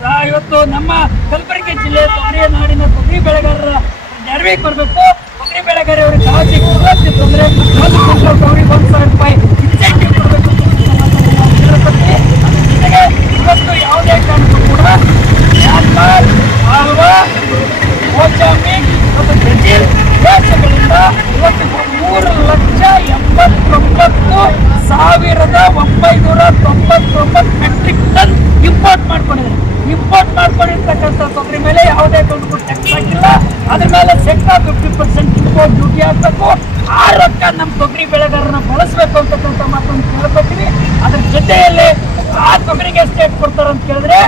ಇವತ್ತು ನಮ್ಮ ಕಲಬುರಗಿ ಜಿಲ್ಲೆ ತೊಗರಿಯ ನಾಡಿನ ತೊಗರಿ ಬೆಳೆಗಾರರ ನೆರವಿಗೆ ಬರಬೇಕು. ತೊಗರಿ ಬೆಳೆಗಾರರಿಗೆ ಕಾಳಜಿ ಕೊಡಬೇಕಿತ್ತು ಅಂದ್ರೆ ಒಂದು ಕ್ವಿಂಟಲ್ ತೊಗರಿಗೆ 1,000 ರೂಪಾಯಿ ಇನ್ಸೆಂಟಿವ್ ಕೊಡಬೇಕು ಜೊತೆಗೆ ಇವತ್ತು ಯಾವುದೇ ಕಾರಣಕ್ಕೂ ಕೂಡ ಮ್ಯಾನ್ಮಾರ್, ಮಾಲ್ವಾ, ಮೊಜಾಂಬಿಕ್ ಮತ್ತು ಬ್ರೆಜಿಲ್ ದೇಶಗಳಿಂದ ಇವತ್ತು 3,89,999 ಮೆಟ್ರಿಕ್ ಟನ್ ಇಂಪೋರ್ಟ್ ಮಾಡ್ಕೊಂಡಿರ್ತಕ್ಕಂಥ ತೊಗರಿ ಮೇಲೆ ಯಾವುದೇ ಕಾರಣಕ್ಕೂ ಟ್ಯಾಕ್ಸ್ ಹಾಕಿಲ್ಲ. ಅದ್ರ ಮೇಲೆ ಸೆಕ್ಟಾ 50% ಇಂಪೋರ್ಟ್ ಡ್ಯೂಟಿ ಹಾಕಬೇಕು. ಆ ರೊಕ್ಕ ನಮ್ಮ ತೊಗರಿ ಬೆಳೆಗಾರನ ಬಳಸಬೇಕು ಅಂತಕ್ಕಂಥ ಮಾತನ್ನು ಕೇಳ್ಕೊತೀವಿ. ಅದ್ರ ಜೊತೆಯಲ್ಲಿ ಆ ತೊಗರಿಗೆ ಎಷ್ಟು ರೇಟ್ ಕೊಡ್ತಾರೆ ಅಂತ ಕೇಳಿದ್ರೆ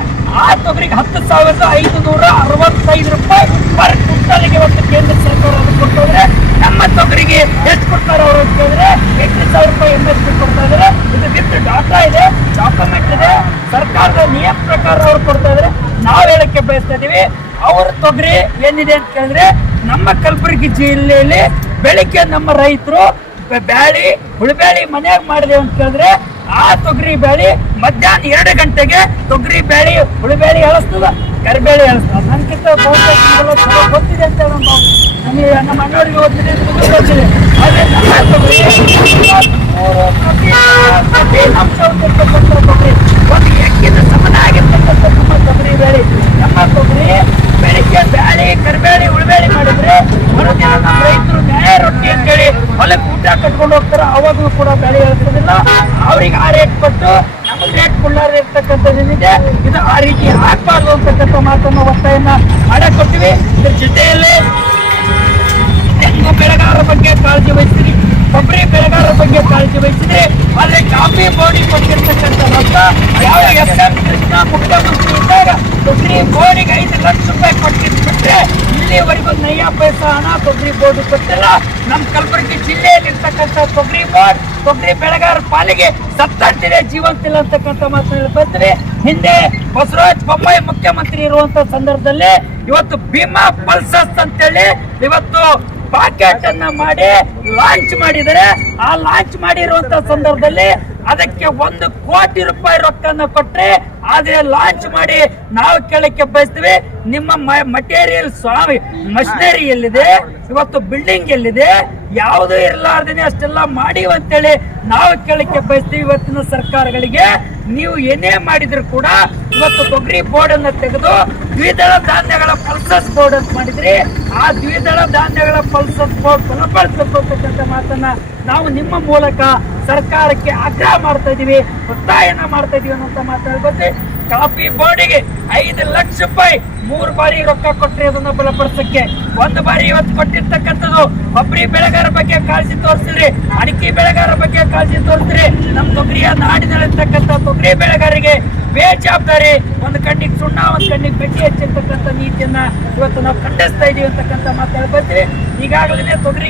ಆ ತೊಗರಿಗೆ 10,565 ರೂಪಾಯಿ ಪರ್ ಕ್ವಿಂಟಲ್ಗೆ ಇವತ್ತು ಕೇಂದ್ರ ಸರ್ಕಾರ ಅದನ್ನು ಕೊಡ್ತಾ. ನಮ್ಮ ತೊಗರಿಗೆ ಎಷ್ಟು ಕೊಡ್ತಾರೆ ಅವರು ಅಂತ ಕೇಳಿದ್ರೆ 8,000 ರೂಪಾಯಿ MSP ಕೊಡ್ತಾ ಇದ್ದಾರೆ. ಇದು ವಿತ್ ಡಾಟಾ ಇದೆ, ಡಾಕ್ಯುಮೆಂಟ್ ಇದೆ, ಸರ್ಕಾರದ ನಿಯಮ ಪ್ರಕಾರ ಅವ್ರು ಕೊಡ್ತಾ ಇದ್ದಾರೆ. ನಾವು ಹೇಳಕ್ಕೆ ಬಯಸ್ತಾ ಇದೀವಿ, ಅವ್ರ ತೊಗರಿ ಏನಿದೆ ಅಂತ ಕೇಳಿದ್ರೆ ನಮ್ಮ ಕಲಬುರಗಿ ಜಿಲ್ಲೆಯಲ್ಲಿ ಬೆಳಿಗ್ಗೆ ನಮ್ಮ ರೈತರು ಬ್ಯಾಳಿ ಹುಳಿಬ್ಯಾಳಿ ಮನೆಯಾಗ ಮಾಡಿದೆ ಅಂತ ಕೇಳಿದ್ರೆ ಆ ತೊಗರಿ ಬ್ಯಾಳಿ ಮಧ್ಯಾಹ್ನ 2 ಗಂಟೆಗೆ ತೊಗರಿ ಬ್ಯಾಳಿ ಹುಳಿಬ್ಯಾಳಿ ಎಳಸ್ತದ, ಕರಿಬೇಳಿ ಎಳಸ್ತದ. ನನಗಿಂತ ಗೊತ್ತಿದೆ ಅಂತ ನಮಗೆ ನಮ್ಮ ಅಣ್ಣವರಿಗೆ ಗೊತ್ತಿದೆ. ಆದರೆ ನಮ್ಮ ತೊಗರಿ ಅಂಶ ಹೊಂದಿರ್ತಕ್ಕಂಥ ತೊಗರಿ ಒಂದು ಎಕ್ಕಿನ ಸಮನ ಆಗಿರ್ತಕ್ಕಂಥ ನಮ್ಮ ತೊಗರಿ ಬ್ಯಾಳಿ. ನಮ್ಮ ತೊಗರಿ ಬೆಳಿಗ್ಗೆ ಬ್ಯಾಳಿ ಕರಿಬೇಳಿ ಹುಳಿಬ್ಯಾಳಿ ಮಾಡಿದ್ರೆ ಮರುದಿನ ನಮ್ಮ ರೈತರು ನ್ಯಾಯ ರೊಟ್ಟಿ ಅಂತೇಳಿ ಹೊಲಕ್ಕೆ ಊಟ ಕಟ್ಕೊಂಡು ಹೋಗ್ತಾರೆ. ಅವಾಗಲೂ ಕೂಡ ಬೆಳೆ ಇರ್ತದಿಲ್ಲ. ಅವ್ರಿಗೆ ಆ ರೇಟ್ ಕೊಟ್ಟು ನಮಗೆ ರೇಟ್ ಕೊಡಲಾರ ಇರ್ತಕ್ಕಂಥದ್ದೇನಿದೆ ಇದು ಆ ರೀತಿ ಆಗ್ಬಾರ್ದು ಅಂತಕ್ಕಂಥ ಮಾತನ್ನು ಒತ್ತಾಯನ್ನ ಮಾಡಕೊಟ್ಟಿವಿ. ಇದ್ರ ಜೊತೆಯಲ್ಲಿ ತೆಂಗು ಬೆಳೆಗಾರರ ಬಗ್ಗೆ ಕಾಳಜಿ ವಹಿಸ್ತೀರಿ, ಕೊಬ್ಬರಿ ಬೆಳೆಗಾರರ ಬಗ್ಗೆ ಕಾಳಜಿ ವಹಿಸಿದ್ರೆ ಆದ್ರೆ ಕಾಫಿ ಬೋರ್ಡಿ ಕೊಟ್ಟಿರ್ತಕ್ಕಂಥ ರೊಕ್ಕ ಯಾವ SM ಕೃಷ್ಣ ಮುಖ್ಯಮಂತ್ರಿ ಇದ್ದಾಗ ತೊಗರಿ ಬೋರ್ಡಿಗೆ 5 ಲಕ್ಷ ರೂಪಾಯಿ ಕೊಟ್ಟಿರ್ತಾರೆ. ಇಲ್ಲಿವರೆಗೂ ನಯ್ಯ ಪೈಸಾ ಹಣ ತೊಗರಿ ಬೋರ್ಡ್ ಕೊಟ್ಟಿಲ್ಲ. ನಮ್ಮ ಕಲಬುರಗಿ ಜಿಲ್ಲೆಯಲ್ಲಿರ್ತಕ್ಕಂಥ ತೊಗರಿ ಬೋರ್ಡ್ ತೊಗರಿ ಬೆಳೆಗಾರರ ಪಾಲಿಗೆ ಸತ್ತಂತಿದೆ, ಜೀವಂತಿಲ್ಲ ಅಂತಕ್ಕಂಥ ಮಾತನ್ನು ಬರ್ತೀವಿ. ಹಿಂದೆ ಬಸವರಾಜ ಬೊಮ್ಮಾಯಿ ಮುಖ್ಯಮಂತ್ರಿ ಇರುವಂತ ಸಂದರ್ಭದಲ್ಲಿ ಇವತ್ತು ಭೀಮಾ ಪಲ್ಸಸ್ ಅಂತೇಳಿ ಇವತ್ತು ಪಾಕೆಟ್ ಅನ್ನ ಮಾಡಿ ಲಾಂಚ್ ಮಾಡಿದರೆ. ಆ ಲಾಂಚ್ ಮಾಡಿರುವಂತ ಸಂದರ್ಭದಲ್ಲಿ ಅದಕ್ಕೆ 1 ಕೋಟಿ ರೂಪಾಯಿ ರೊಕ್ಕನ ಕೊಟ್ರೆ. ಆದ್ರೆ ಲಾಂಚ್ ಮಾಡಿ ನಾವು ಕೇಳಕ್ಕೆ ಬಯಸ್ತೀವಿ, ನಿಮ್ಮ ಮಟೀರಿಯಲ್ ಮಷಿನರಿ ಎಲ್ಲಿದೆ, ಇವತ್ತು ಬಿಲ್ಡಿಂಗ್ ಎಲ್ಲಿದೆ, ಯಾವುದೂ ಇರಲಾರ್ದೇನೆ ಅಷ್ಟೆಲ್ಲ ಮಾಡಿ ಅಂತೇಳಿ ನಾವು ಕೇಳಕ್ಕೆ ಬಯಸ್ತೀವಿ. ಇವತ್ತಿನ ಸರ್ಕಾರಗಳಿಗೆ ನೀವು ಏನೇ ಮಾಡಿದ್ರು ಕೂಡ ಇವತ್ತು ತೊಗರಿ ಬೋರ್ಡ್ ಅನ್ನ ತೆಗೆದು ದ್ವಿದಳ ಧಾನ್ಯಗಳ ಪಲ್ಸಸ್ ಬೋರ್ಡ್ ಅಂತ ಮಾಡಿದ್ರಿ. ಆ ದ್ವಿದಳ ಧಾನ್ಯಗಳ ಪಲ್ಸಸ್ ಬೋರ್ಡ್ ಬಲಪಡಿಸಬೇಕಂತ ಮಾತನ್ನ ನಾವು ನಿಮ್ಮ ಮೂಲಕ ಸರ್ಕಾರಕ್ಕೆ ಆಗ್ರಹ ಮಾಡ್ತಾ ಇದೀವಿ, ಒತ್ತಾಯನ ಮಾಡ್ತಾ ಇದೀವಿ ಅನ್ನೋಂತ ಮಾತಾಡ್ಬೋದು. ಕಾಫಿ ಬೋರ್ಡಿಗೆ 5 ಲಕ್ಷ ರೂಪಾಯಿ 3 ಬಾರಿ ರೊಕ್ಕ ಕೊಟ್ಟರೆ ಅದನ್ನ ಬಲಪಡಿಸಕ್ಕೆ. 1 ಬಾರಿ ಇವತ್ತು ಕೊಟ್ಟಿರ್ತಕ್ಕಂಥದ್ದು ಕೊಬ್ಬರಿ ಬೆಳೆಗಾರರ ಬಗ್ಗೆ ಕಾಳಜಿ ತೋರಿಸ್ತೀರಿ, ಅಡಿಕೆ ಬೆಳೆಗಾರರ ಬಗ್ಗೆ ಕಾಳಜಿ ತೋರಿಸ್ತೀರಿ. ನಮ್ಮ ತೊಗರಿಯ ನಾಡಿನಲ್ಲಿರ್ತಕ್ಕಂಥ ತೊಗರಿ ಬೆಳೆಗಾರರಿಗೆ ಬೇಜವಾಬ್ದಾರಿ, ಒಂದು ಕಣ್ಣಿಗೆ ಸುಣ್ಣ ಒಂದು ಕಣ್ಣಿಗೆ ಬೆಟ್ಟಿ ಹಚ್ಚಿರ್ತಕ್ಕಂಥ ನೀತಿಯನ್ನ ಇವತ್ತು ನಾವು ಖಂಡಿಸ್ತಾ ಇದೀವಿ ಅಂತಕ್ಕಂಥ ಮಾತಾಡ್ಬರ್ತೀವಿ. ಈಗಾಗಲೇ ತೊಗರಿ